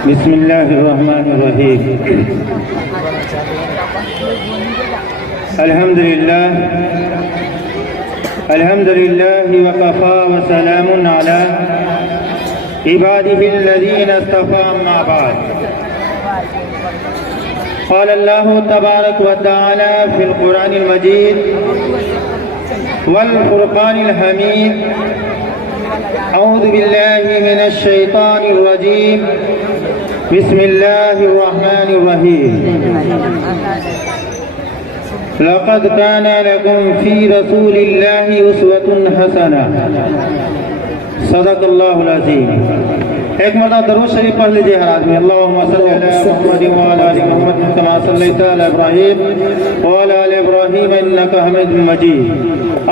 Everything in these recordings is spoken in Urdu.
بسم الله الرحمن الرحيم. الحمد لله وكفى وسلام على عباده الذين اصطفى. أما بعد، قال الله تبارك وتعالى في القرآن المجيد والفرقان الحميد: أعوذ بالله من الشيطان الرجيم، بسم الله الرحمن الرحيم. لقد كان لكم في رسول الله أسوة حسنة. صدق الله العظيم. ایک مرتبہ درود شریف پڑھ لیجیے ہر آدمی. اللہم صلی علی محمد وعلی آل محمد کما صلیت علی ابراہیم وعلی آل ابراہیم انک حمید مجید.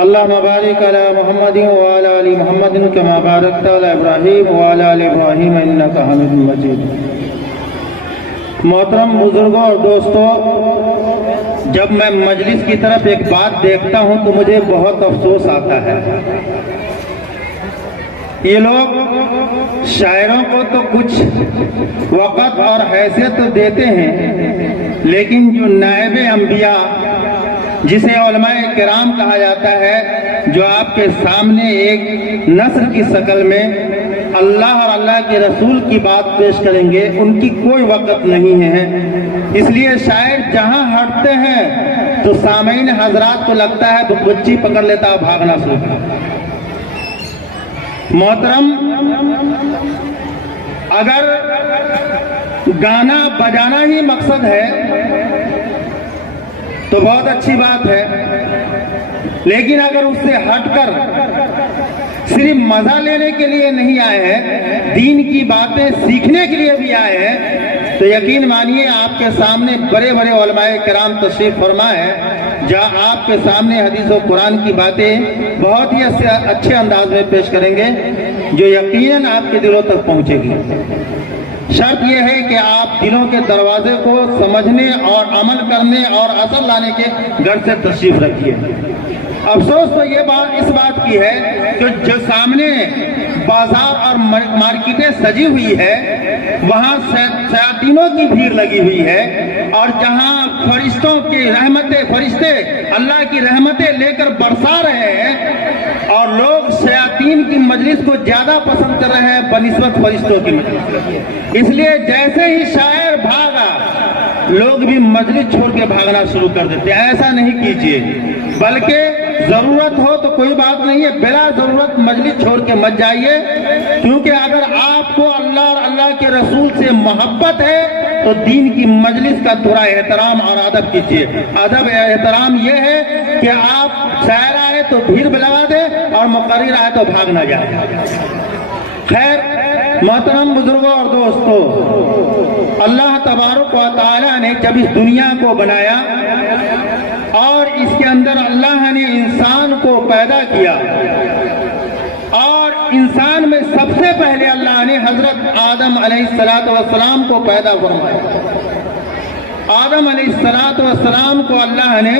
اللہم بارک علی محمد وعلی آل محمد کما بارکت علی ابراہیم وعلی آل ابراہیم انک حمید مجید. محترم بزرگوں اور دوستوں، جب میں مجلس کی طرف ایک بات دیکھتا ہوں تو مجھے بہت افسوس آتا ہے. یہ لوگ شاعروں کو تو کچھ وقت اور حیثیت تو دیتے ہیں، لیکن جو نائب انبیاء جسے علماء کرام کہا جاتا ہے، جو آپ کے سامنے ایک نثر کی شکل میں اللہ اور اللہ کے رسول کی بات پیش کریں گے، ان کی کوئی وقت نہیں ہے. اس لیے شاعر جہاں ہٹتے ہیں تو سامعین حضرات کو لگتا ہے تو بچی پکڑ لیتا ہے، بھاگنا شروع. محترم، اگر گانا بجانا ہی مقصد ہے تو بہت اچھی بات ہے، لیکن اگر اس سے ہٹ کر صرف مزہ لینے کے لیے نہیں آئے ہیں، دین کی باتیں سیکھنے کے لیے بھی آئے ہیں، تو یقین مانیے آپ کے سامنے بڑے بڑے علماء کرام تشریف فرما ہے، جہاں آپ کے سامنے حدیث و قرآن کی باتیں بہت ہی اچھے انداز میں پیش کریں گے، جو یقیناً آپ کے دلوں تک پہنچے گی. شرط یہ ہے کہ آپ دلوں کے دروازے کو سمجھنے اور عمل کرنے اور اثر لانے کے گھر سے تشریف رکھیے. افسوس تو یہ بات اس بات کی ہے کہ جو سامنے بازار اور مارکیٹیں سجی ہوئی ہے، وہاں شیاطینوں کی بھیڑ لگی ہوئی ہے، اور جہاں فرشتوں کی رحمتیں، فرشتے اللہ کی رحمتیں لے کر برسا رہے ہیں، اور لوگ شیاطین کی مجلس کو زیادہ پسند کر رہے ہیں بنسبت فرشتوں کی مجلس. اس لیے جیسے ہی شاعر بھاگا، لوگ بھی مجلس چھوڑ کے بھاگنا شروع کر دیتے. ایسا نہیں کیجیے، بلکہ ضرورت ہو تو کوئی بات نہیں ہے، بلا ضرورت مجلس چھوڑ کے مت جائیے، کیونکہ اگر آپ کو اللہ اور اللہ کے رسول سے محبت ہے تو دین کی مجلس کا تھوڑا احترام اور ادب کیجیے. ادب احترام یہ ہے کہ آپ شاعر آئے تو بھیڑ لگا دیں اور مقرر آئے تو بھاگ نہ جائے. خیر، محترم بزرگوں اور دوستوں، اللہ تبارک و تعالی نے جب اس دنیا کو بنایا اور اس کے اندر اللہ نے انسان کو پیدا کیا، اور انسان میں سب سے پہلے اللہ نے حضرت آدم علیہ السلام کو پیدا فرمایا. آدم علیہ السلام کو اللہ نے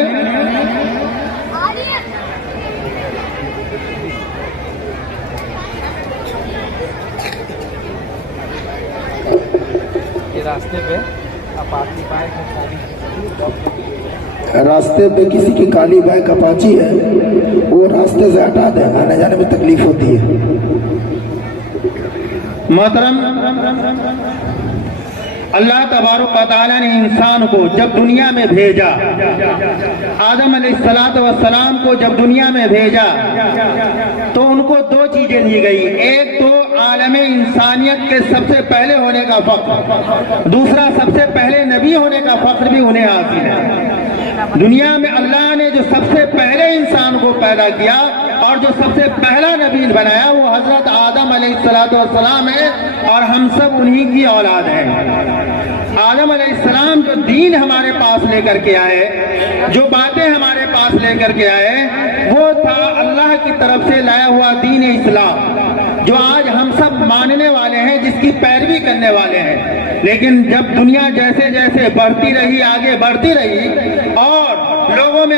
راستے پہ کسی کی کالی بائک اپاچی ہے، وہ راستے سے ہٹا دیں، آنے جانے میں تکلیف ہوتی ہے. محترم، اللہ تبارک و تعالی نے انسان کو جب دنیا میں بھیجا، آدم علیہ السلام کو جب دنیا میں بھیجا تو ان کو دو چیزیں دی گئی. ایک تو عالم انسانیت کے سب سے پہلے ہونے کا فخر، دوسرا سب سے پہلے نبی ہونے کا فخر بھی انہیں حاصل ہے. دنیا میں اللہ نے جو سب سے پہلے انسان کو پیدا کیا اور جو سب سے پہلا نبی بنایا وہ حضرت آدم علیہ السلام ہے، اور ہم سب انہی کی اولاد ہیں. آدم علیہ السلام جو دین ہمارے پاس لے کر کے آئے، جو باتیں ہمارے پاس لے کر کے آئے، وہ تھا اللہ کی طرف سے لایا ہوا دین اسلام، جو آج ہم سب ماننے والے ہیں، جس کی پیروی کرنے والے ہیں. لیکن جب دنیا جیسے جیسے بڑھتی رہی، آگے بڑھتی رہی، اور لوگوں میں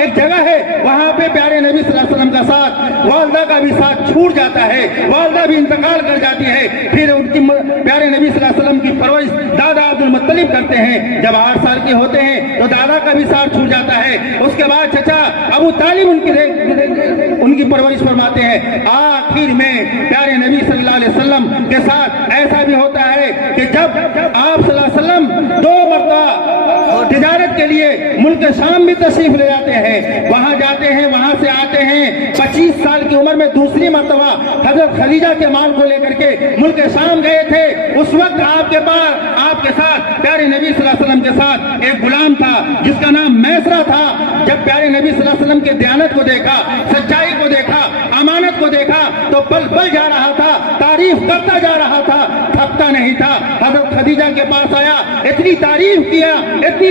ایک جگہ ہے وہاں پہ پیارے نبی صلی اللہ علیہ وسلم کا ساتھ والدہ کا بھی ساتھ چھوٹ جاتا ہے, والدہ بھی انتقال کر جاتی ہے. پھر ان کی پیارے نبی صلی اللہ علیہ وسلم کی پرورش دادا عبد المطلب کرتے ہیں. جب 8 سال کے ہوتے ہیں تو دادا کا بھی ساتھ چھوٹ جاتا ہے. اس کے بعد چچا ابو طالب ان کی پرورش فرماتے ہیں. آخر میں پیارے نبی صلی اللہ علیہ وسلم کے ساتھ ایسا بھی ہوتا ہے کہ جب آپ صلی اللہ علیہ وسلم 2 مرتبہ تجارت کے لیے ملک شام بھی تشریف لے جاتے ہیں, وہاں جاتے ہیں, وہاں سے آتے ہیں. 25 سال کی عمر میں دوسری مرتبہ حضرت خدیجہ کے مال کو لے کر کے ملک شام گئے تھے. اس وقت آپ کے ساتھ پیارے نبی صلی اللہ علیہ وسلم کے ساتھ ایک غلام تھا جس کا نام میسرہ تھا. جب پیارے نبی صلی اللہ علیہ وسلم کے دیانت کو دیکھا, سچائی کو دیکھا, امانت کو دیکھا تو پل پل جا رہا تھا, تعریف کرتا جا رہا تھا, تھکتا نہیں تھا. حضرت خدیجہ کے پاس آیا, اتنی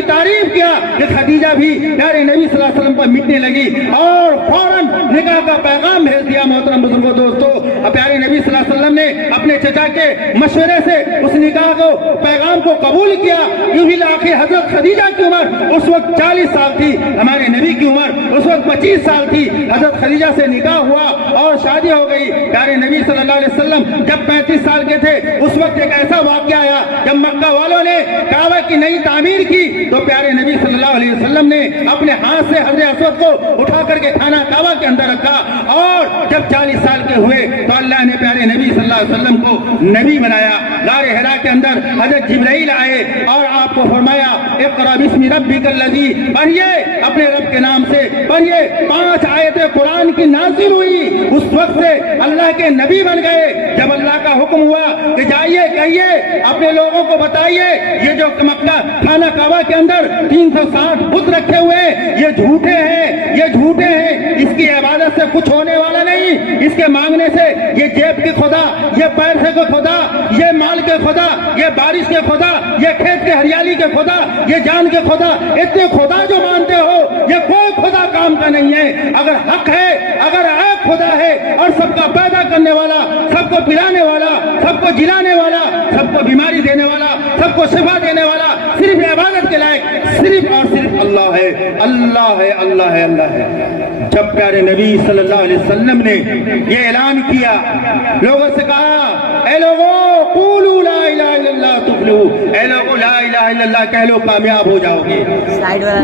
تعریف کیا کہ خدیجہ بھی پیارے نبی صلی اللہ علیہ وسلم پر مٹنے لگی اور فوراً نکاح کا پیغام بھیج دیا. محترم بزرگوں دوستو, پیارے نبی صلی اللہ علیہ وسلم نے اپنے چچا کے مشورے سے اس نکاح کو پیغام کو قبول کیا. یوں ہی لاکھیں حضرت خدیجہ کی عمر اس وقت 40 سال تھی, ہمارے نبی کی عمر اس وقت 25 سال تھی. حضرت خدیجہ سے نکاح ہوا اور شادی ہو گئی. پیارے نبی صلی اللہ علیہ وسلم جب 35 سال کے تھے اس وقت ایک ایسا واقعہ آیا جب مکہ والوں نے کعبہ کی نئی تعمیر کی تو پیارے نبی صلی اللہ علیہ وسلم نے اپنے ہاتھ سے حجر اسود کو اٹھا کر کے خانہ کعبہ کے اندر رکھا. اور جب 40 سال کے ہوئے تو اللہ نے پیارے نبی صلی اللہ علیہ وسلم کو نبی بنایا. غار حرا کے اندر حضرت جبرائیل آئے اور آپ کو فرمایا اقرأ بسم ربک الذی, پڑھیے اپنے رب کے نام سے پڑھیے. 5 آیتیں قرآن کی نازل ہوئی. اس وقت سے اللہ کے نبی بن گئے. جب اللہ کا حکم ہوا کہ جائیے کہیے اپنے لوگوں کو بتائیے یہ جو مکہ خانہ کعبہ کے اندر 360 بت رکھے ہوئے یہ جھوٹے ہیں, اس کی عبادت سے کچھ ہونے والا نہیں, اس کے مانگنے سے یہ جیب کے خدا, یہ پیسے کے خدا, یہ مال کے خدا, یہ بارش کے خدا, یہ کھیت کے ہریالی کے خدا, یہ جان کے خدا, اتنے خدا جو مانتے ہو یہ کوئی خدا کام کا نہیں ہے. اگر حق ہے, اگر ایک خدا ہے اور سب کا پیدا کرنے والا, سب کو پلانے والا, سب کو جلانے والا, سب کو بیماری دینے والا, سب کو شفا دینے والا, صرف عبادت کے لائق صرف اور صرف اللہ ہے, اللہ ہے, اللہ ہے, اللہ ہے. جب پیارے نبی صلی اللہ علیہ وسلم نے یہ اعلان کیا, لوگوں سے کہا اے لوگوں قولوا لا الہ الا اللہ تفلحوا, اے لوگوں لا الہ الا اللہ کہہ لو کامیاب ہو جاؤ گے.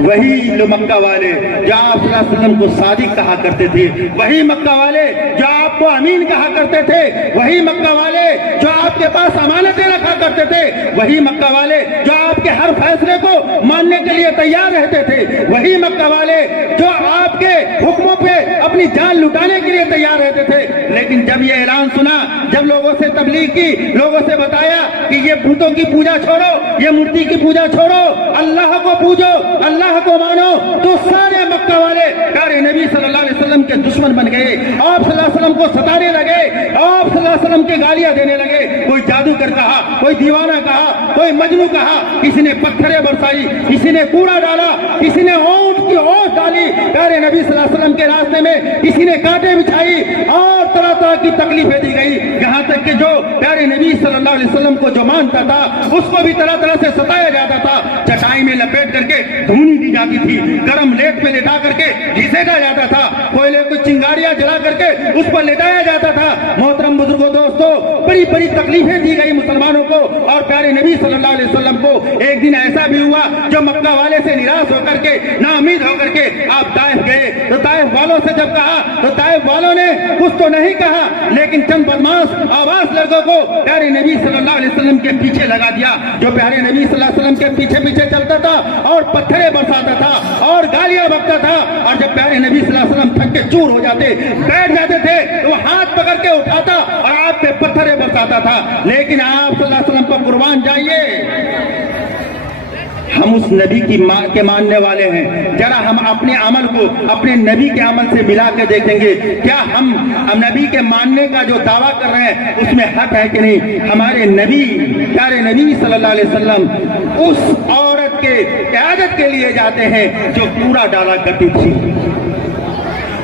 وہی لو مکہ والے جو آپ صلی اللہ علیہ وسلم کو صادق کہا کرتے تھے, وہی مکہ والے جو آپ کو امین کہا کرتے تھے, وہی مکہ والے جو آپ کے پاس امانتیں رکھا کرتے تھے, وہی مکہ والے جو آپ کے ہر فیصلے کو ماننے کے لیے تیار رہتے تھے, وہی مکہ والے جو آپ کے حکموں پہ اپنی جان لٹانے کے لیے تیار رہتے تھے. لیکن جب یہ اعلان سنا, جب لوگوں سے تبلیغ کی, لوگوں سے بتایا کہ یہ بتوں کی پوجا چھوڑو, یہ مورتی کی پوجا چھوڑو, اللہ کو پوجو, اللہ کو مانو, تو سارے مکہ والے پیارے نبی صلی اللہ علیہ وسلم کے دشمن بن گئے. آپ صلی اللہ علیہ وسلم کو ستانے لگے, آپ صلی اللہ علیہ وسلم کے گالیاں دینے لگے. کوئی جادوگر کہا, کوئی دیوانہ کہا, کوئی مجنوں کہا, کسی نے پتھریں برسائی, کسی نے کوڑا ڈالا, کسی نے اونٹ کی اوٹ ڈالی پیارے نبی صلی اللہ علیہ وسلم کے راستے میں, کسی نے کانٹے بچھائی اور طرح طرح کی تکلیفیں دی گئی. یہاں تک کہ جو پیارے نبی صلی اللہ علیہ وسلم کو جو مانتا تھا اس کو بھی طرح طرح سے ستایا جاتا تھا. چٹائی میں لپیٹ کر کے دھونی دی جاتی تھی, گرم لیٹ پہ لٹا کر کے گھسیٹا جاتا تھا, کوئلے کو چنگاریاں جلا کر کے اس پر لٹایا جاتا تھا. محترم بزرگوں دوستو, بڑی بڑی تکلیفیں دی گئی مسلمانوں کو. اور پیارے نبی صلی اللہ علیہ وسلم کو ایک دن ایسا بھی ہوا جو مکہ والے سے نراش ہو کر کے, نا امید ہو کر کے آپ طائف گئے. تو طائف والوں سے جب کہا تو طائف والوں نے کچھ تو نہیں کہا, لیکن چند بدماش آواز لڑکوں کو پیارے نبی صلی اللہ علیہ وسلم کے پیچھے لگا دیا, جو پیارے نبی صلی اللہ علیہ وسلم کے پیچھے پیچھے چلتا تھا اور پتھریں برساتا تھا اور گالیاں بکتا تھا. اور جب پیارے نبی صلی اللہ علیہ وسلم تھک کے چور ہو جاتے, بیٹھ جاتے تھے, تو وہ ہاتھ پکڑ کے اٹھاتا اور آپ پہ پتھریں برساتا تھا. لیکن آپ صلی اللہ علیہ وسلم پر قربان جائیے, ہم اس نبی کے ماننے والے ہیں. ذرا ہم اپنے عمل کو اپنے نبی کے عمل سے ملا کے دیکھیں گے, کیا ہم نبی کے ماننے کا جو دعویٰ کر رہے ہیں اس میں حق ہے کہ نہیں. ہمارے نبی پیارے نبی صلی اللہ علیہ وسلم اس عورت کے قیادت کے لیے جاتے ہیں جو کوڑا ڈالا کرتی تھی,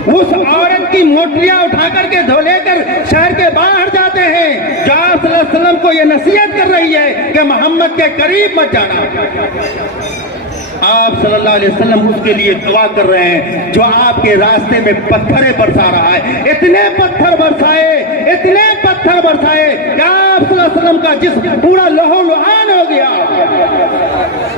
اس عورت کی موٹریاں اٹھا کر کے دھو لے کر شہر کے باہر جاتے ہیں, جو آپ صلی اللہ علیہ وسلم کو یہ نصیحت کر رہی ہے کہ محمد کے قریب مت جانا. آپ صلی اللہ علیہ وسلم اس کے لیے دعا کر رہے ہیں جو آپ کے راستے میں پتھریں برسا رہا ہے. اتنے پتھر برسائے کہ آپ صلی اللہ علیہ وسلم کا جسم پورا لہو لہان ہو گیا.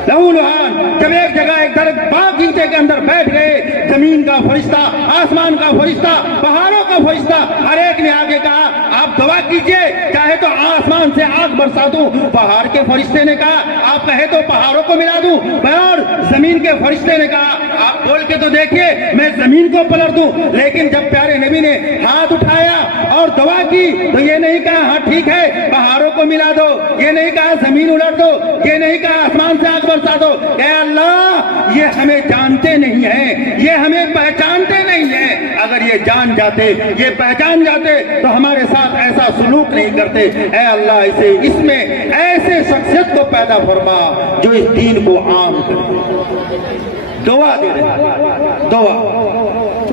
لہو لہان. جب ایک جگہ ایک درخت باغیچے کے اندر بیٹھ گئے, زمین کا فرشتہ, آسمان کا فرشتہ, پہاڑوں کا فرشتہ, ہر ایک نے آگے کہا آپ دعا کیجئے, چاہے تو آسمان سے آگ برسا دوں. پہاڑ کے فرشتے نے کہا آپ کہے تو پہاڑوں کو ملا دوں. اور زمین کے فرشتے نے کہا آپ بول کے تو دیکھیے میں زمین کو پلٹ دوں. لیکن جب پیارے نبی نے ہاتھ اٹھایا اور دعا کی تو یہ نہیں کہا ہاں ٹھیک ہے پہاڑوں کو ملا دو, یہ نہیں کہا زمین الٹ دو, یہ نہیں کہا آسمان سے آگ برسا دو. اے اللہ یہ ہمیں جانتے نہیں ہیں, یہ ہمیں پہچانتے نہیں ہیں. اگر یہ جان جاتے, یہ پہچان جاتے تو ہمارے ساتھ ایسا سلوک نہیں کرتے. اے اللہ اسے اس میں ایسے شخصیت کو پیدا فرما جو اس دین کو عام کرے. دعا دے رہے, دعا.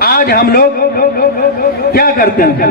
آج ہم لوگ کیا کرتے ہیں,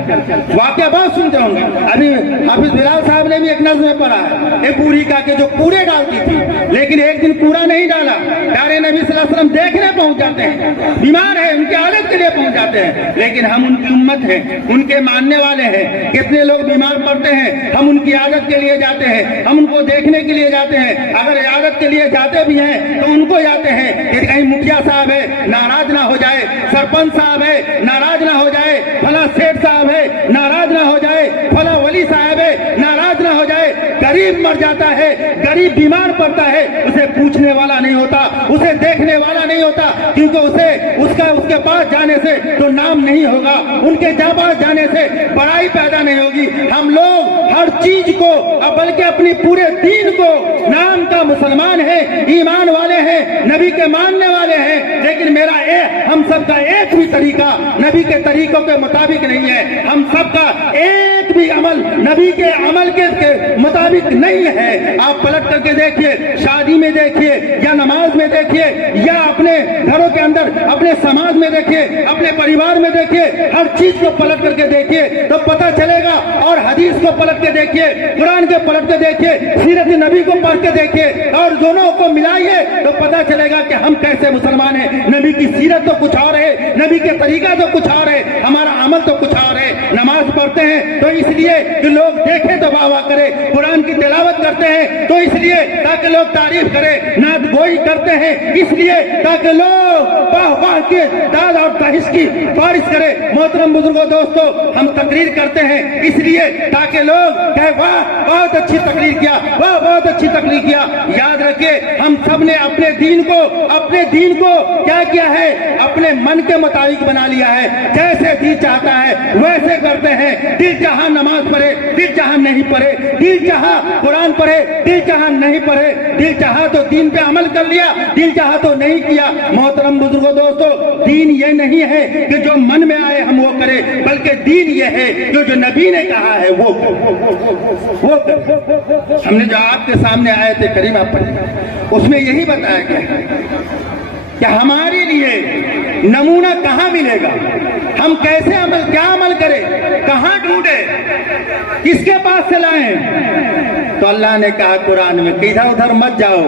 واقعہ بہت سنتے ہوں گے. ابھی حافظ بلال صاحب نے بھی ایک نظم میں پڑھا ہے, ایک بوڑھی کا کہ جو کوڑے ڈالتی تھی لیکن ایک دن کوڑا نہیں ڈالا. پیارے نبی صلی اللہ علیہ وسلم دیکھنے پہنچ جاتے ہیں, بیمار ہے ان کی عادت کے لیے پہنچ جاتے ہیں, لیکن ہم ان کی امت ہیں, ان کے ماننے والے ہیں. کتنے لوگ بیمار پڑتے ہیں, ہم ان کی عادت کے لیے جاتے ہیں, ہم ان کو دیکھنے کے لیے جاتے ہیں. اگر عادت کے لیے جاتے بھی ہیں تو ان کو جاتے ہیں کہ کہیں مکھیا صاحب ہے ناراض نہ ہو جائے, سرپنچ صاحب ہے ناراض نہ ہو جائے, فلاں سیٹ صاحب ہے ناراض نہ ہو جائے, فلاں ولی صاحب ہے ناراض نہ ہو جائے. غریب مر جاتا ہے, غریب بیمار پڑتا ہے, اسے پوچھنے والا نہیں ہوتا, اسے دیکھنے والا نہیں ہوتا, کیونکہ اسے اس کے پاس جانے سے تو نام نہیں ہوگا, ان کے پاس جانے سے بڑائی پیدا نہیں ہوگی. ہم لوگ ہر چیز کو بلکہ اپنی پورے دین کو نام کا مسلمان ہے, ایمان والے ہیں, نبی کے ماننے والے ہیں, لیکن میرا ہم سب کا ایک بھی طریقہ نبی کے طریقوں کے مطابق نہیں ہے. ہم سب کا ایک بھی عمل نبی کے عمل کے مطابق نہیں ہے. آپ پلٹ کر کے دیکھیے, شادی میں دیکھیے یا نماز میں دیکھیے یا اپنے گھروں کے اندر, اپنے سماج میں دیکھیے, اپنے پریوار میں دیکھیے, ہر چیز کو پلٹ کر کے دیکھیے تو پتہ چلے گا. اور حدیث کو پلٹ کے دیکھیے, قرآن کے پلٹ کے دیکھیے, سیرت نبی کو پڑھ کے دیکھیے اور دونوں کو ملائیے تو پتہ چلے گا کہ ہم کیسے مسلمان ہیں. نبی کی سیرت تو کچھ اور ہے, نبی کے طریقہ تو کچھ اور ہے, ہمارا عمل تو کچھ اور ہے. نماز پڑھتے ہیں تو اس لیے کہ لوگ دیکھیں تو واہ واہ کرے, قرآن کی تلاوت کرتے ہیں تو اس لیے تاکہ لوگ تعریف کرے, نعت گوئی کرتے ہیں اس لیے تاکہ لوگ واہ واہ کے داد اور تہس کی بارش کرے. محترم بزرگوں دوستو, ہم تقریر کرتے ہیں اس لیے تاکہ لوگ کہے واہ بہت اچھی تقریر کیا, واہ بہت اچھی تقریر کیا. یاد رکھیے ہم سب نے اپنے دین کو کیا کیا ہے, اپنے من کے مطابق بنا لیا ہے. جیسے دل چاہتا ہے ویسے کرتے ہیں. دل چاہا نماز پڑھے, دل چاہا نہیں پڑھے, دل چاہا قرآن پڑھے, دل چاہا نہیں پڑھے, دل چاہا تو دین پہ عمل کر لیا, دل چاہا تو نہیں کیا. محترم بزرگوں دوستو, دین یہ نہیں ہے کہ جو من میں آئے ہم وہ کرے, بلکہ دین یہ ہے جو نبی نے کہا ہے وہ کرے. ہم نے جو آپ کے سامنے آیت کریمہ پڑھی اس میں یہی بتایا گیا کہ ہمارے لیے نمونہ کہاں ملے گا, ہم کیسے کیا عمل کریں, کہاں ڈھونڈے, کس کے پاس سے لائیں. تو اللہ نے کہا قرآن میں کہ ادھر ادھر مت جاؤ,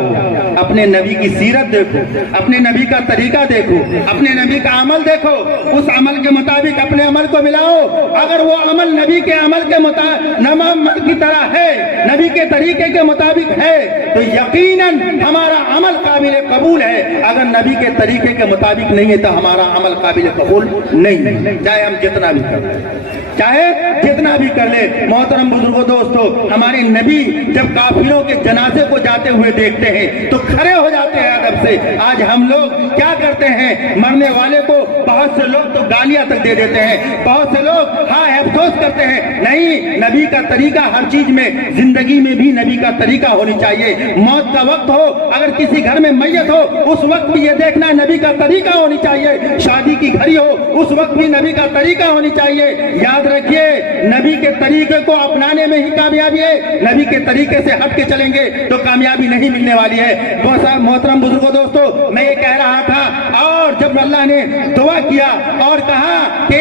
اپنے نبی کی سیرت دیکھو, اپنے نبی کا طریقہ دیکھو, اپنے نبی کا عمل دیکھو, اس عمل کے مطابق اپنے عمل کو ملاؤ. اگر وہ عمل نبی کے عمل کے مطابق کی طرح ہے, نبی کے طریقے کے مطابق ہے تو یقیناً ہمارا عمل قابل قبول ہے. اگر نبی کے طریقے کے مطابق نہیں ہے تو ہمارا عمل قابل قبول نہیں ہے, چاہے ہم جتنا بھی کر لیں, چاہے جتنا بھی کر لے. محترم بزرگوں دوستو, ہمارے نبی جب کافروں کے جنازے کو جاتے ہوئے دیکھتے ہیں تو کھڑے ہو جاتے ہیں ادب سے. آج ہم لوگ کیا کرتے ہیں, مرنے والے کو بہت سے لوگ تو گالیاں تک دے دیتے ہیں, بہت سے لوگ ہاں افسوس کرتے ہیں. نہیں, نبی کا طریقہ ہر چیز میں, زندگی میں بھی نبی کا طریقہ ہونی چاہیے. موت کا وقت ہو, اگر کسی گھر میں میت ہو اس وقت بھی یہ دیکھنا نبی کا طریقہ ہونی چاہیے. شادی کی گھڑی ہو اس وقت بھی نبی کا طریقہ ہونی چاہیے. یاد رکھیے نبی کے طریقے کو اپنانے میں ہی کامیابی ہے. نبی کے طریقے سے ہٹ کے چلیں گے تو کامیابی نہیں ملنے والی ہے. محترم بزرگوں دوستو, میں یہ کہہ رہا تھا, اور جب اللہ نے دعا کیا اور کہا کہ